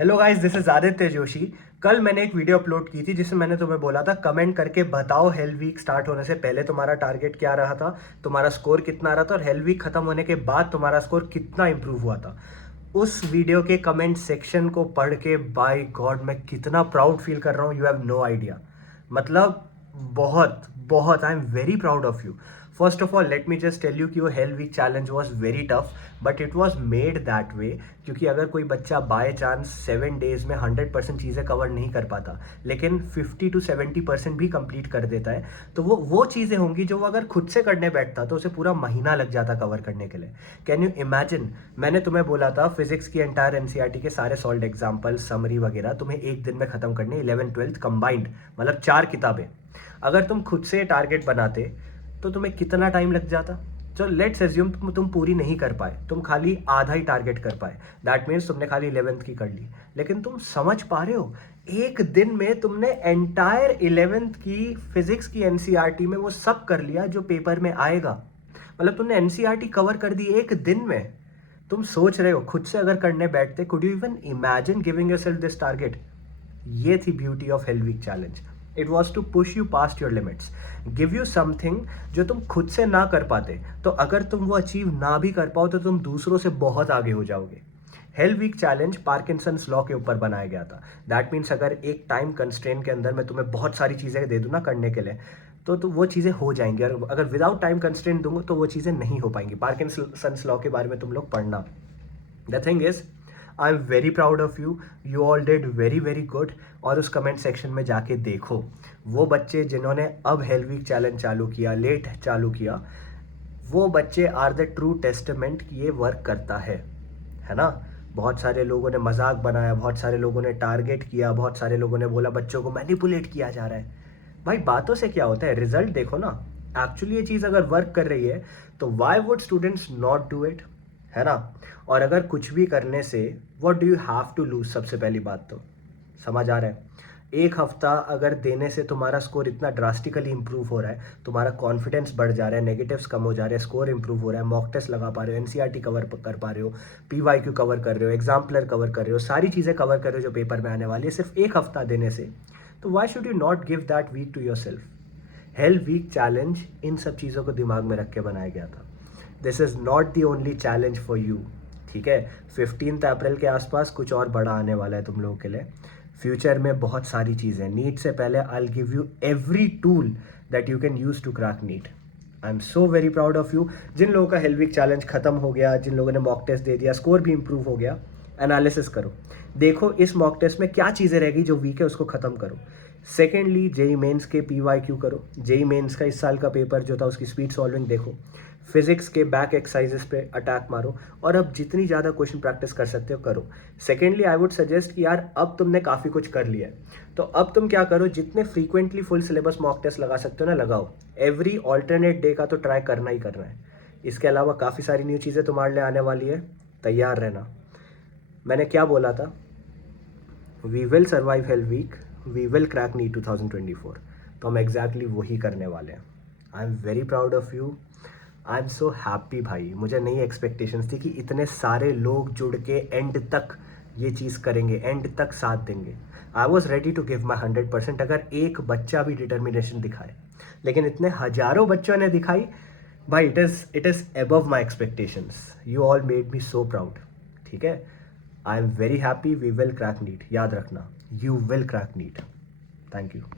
Hello guys, this is Aditya Joshi. कल मैंने एक वीडियो अपलोड की थी जिसमें मैंने तुम्हें बोला था कमेंट करके बताओ हेल वीक स्टार्ट होने से पहले तुम्हारा टारगेट क्या रहा था, तुम्हारा स्कोर कितना रहा था और हेल वीक खत्म होने के बाद तुम्हारा स्कोर कितना इंप्रूव हुआ था। उस वीडियो के कमेंट सेक्शन को पढ़ के बाय गॉड मैं कितना प्राउड फील कर रहा हूँ, यू हैव नो आइडिया। मतलब बहुत बहुत I am very proud of you. First of all let me just tell you कि वो hell week challenge was very tough, but it was made that way. क्योंकि अगर कोई बच्चा बाय चांस 7 डेज में 100% चीज़ें कवर नहीं कर पाता, लेकिन 50 to 70% भी कंप्लीट कर देता है, तो वो चीज़ें होंगी जो वो अगर खुद से करने बैठता तो उसे पूरा महीना लग जाता कवर करने के लिए। Can you imagine? मैंने तुम्हें बोला था फिजिक्स की एंटायर एनसीईआरटी के सारे सॉल्व एग्जाम्पल समरी वगैरह तुम्हें एक दिन में खत्म करने, 11th 12th कंबाइंड, मतलब 4 किताबें। अगर तुम खुद से टारगेट बनाते तो तुम्हें कितना टाइम लग जाता? तो लेट्स एज्यूम तुम पूरी नहीं कर पाए, तुम खाली आधा ही टारगेट कर पाए, दैट मीन्स तुमने खाली 11th की कर ली। लेकिन तुम समझ पा रहे हो, एक दिन में तुमने एंटायर 11th की फिजिक्स की एनसीईआरटी में वो सब कर लिया जो पेपर में आएगा। मतलब तुमने एनसीईआरटी कवर कर दी एक दिन में। तुम सोच रहे हो खुद से अगर करने बैठते, could you even imagine giving yourself this target? ये थी beauty of hell week challenge. It was to push you past your limits, give you something जो तुम खुद से ना कर पाते, तो अगर तुम वो अचीव ना भी कर पाओ तो तुम दूसरों से बहुत आगे हो जाओगे। Hell week challenge Parkinson's law के ऊपर बनाया गया था। दैट मीन्स अगर एक टाइम कंस्ट्रेंट के अंदर मैं तुम्हें बहुत सारी चीज़ें दे दूँ ना करने के लिए, तो वो चीज़ें हो जाएंगी। और अगर विदाउट टाइम कंस्ट्रेंट दूंगा तो वो चीज़ें नहीं हो पाएंगी। पार्किंसंस लॉ के बारे में तुम लोग पढ़ना। The thing is, I am very proud of you, you all did very very good. और उस कमेंट सेक्शन में जाके देखो, वो बच्चे जिन्होंने अब हेल वीक चैलेंज चालू किया, लेट चालू किया, वो बच्चे आर द ट्रू टेस्टमेंट कि ये वर्क करता है ना। बहुत सारे लोगों ने मजाक बनाया, बहुत सारे लोगों ने टारगेट किया, बहुत सारे लोगों ने बोला बच्चों को मैनिपुलेट किया जा रहा है। भाई बातों से क्या होता है, रिजल्ट देखो ना। एक्चुअली ये चीज़ अगर वर्क कर रही है तो why would students not do it, है ना। और अगर कुछ भी करने से what do you have to lose, सबसे पहली बात तो समझ आ रहा है। एक हफ्ता अगर देने से तुम्हारा स्कोर इतना ड्रास्टिकली इंप्रूव हो रहा है, तुम्हारा कॉन्फिडेंस बढ़ जा रहा है, नेगेटिव्स कम हो जा रहे हैं, स्कोर इंप्रूव हो रहा है, मॉक टेस्ट लगा पा रहे हो, एनसीईआरटी कवर कर पा रहे हो, पीवाईक्यू कवर कर रहे हो, एग्जाम्पलर कवर कर रहे हो, सारी चीज़ें कवर कर रहे हो जो पेपर में आने वाली है सिर्फ एक हफ्ता देने से, तो why should you not give that week to your self? Hell week challenge इन सब चीज़ों को दिमाग में रख के बनाया गया था। This is not the only challenge for you, ठीक है। 15 अप्रैल के आसपास कुछ और बड़ा आने वाला है तुम लोगों के लिए। फ्यूचर में बहुत सारी चीज़ें, नीट से पहले I will give you every tool that you can use to crack NEET. I am so very proud of you. जिन लोगों का हेल वीक चैलेंज खत्म हो गया, जिन लोगों ने मॉक टेस्ट दे दिया, स्कोर भी इंप्रूव हो गया, एनालिसिस करो, देखो इस मॉक टेस्ट में क्या चीज़ें रहेगी जो वीक है उसको ख़त्म करो। सेकेंडली, जेई मेंस के पीवाईक्यू करो। जेई मेंस का इस साल का पेपर जो था उसकी स्पीड सॉल्विंग देखो। फिजिक्स के बैक एक्सरसाइजेस पे अटैक मारो, और अब जितनी ज़्यादा क्वेश्चन प्रैक्टिस कर सकते हो करो। सेकेंडली, आई वुड सजेस्ट कि यार अब तुमने काफ़ी कुछ कर लिया है, तो अब तुम क्या करो, जितने frequently full syllabus mock test लगा सकते हो ना लगाओ। एवरी ऑल्टरनेट डे का तो ट्राई करना ही करना है। इसके अलावा काफ़ी सारी न्यू चीज़ें तुम्हारे लिए आने वाली है, तैयार रहना। मैंने क्या बोला था? We will survive hell week, we will crack NEET 2024। तो हम एग्जैक्टली वही करने वाले हैं। I am very proud of you, I am so happy भाई। मुझे नई एक्सपेक्टेशंस थी कि इतने सारे लोग जुड़ के एंड तक ये चीज़ करेंगे, एंड तक साथ देंगे। I was ready to give my 100% अगर एक बच्चा भी डिटर्मिनेशन दिखाए, लेकिन इतने हजारों बच्चों ने दिखाई। भाई it is above my expectations. You all made me so proud, ठीक है। I am very happy, we will crack NEET, याद रखना, you will crack NEET. Thank you.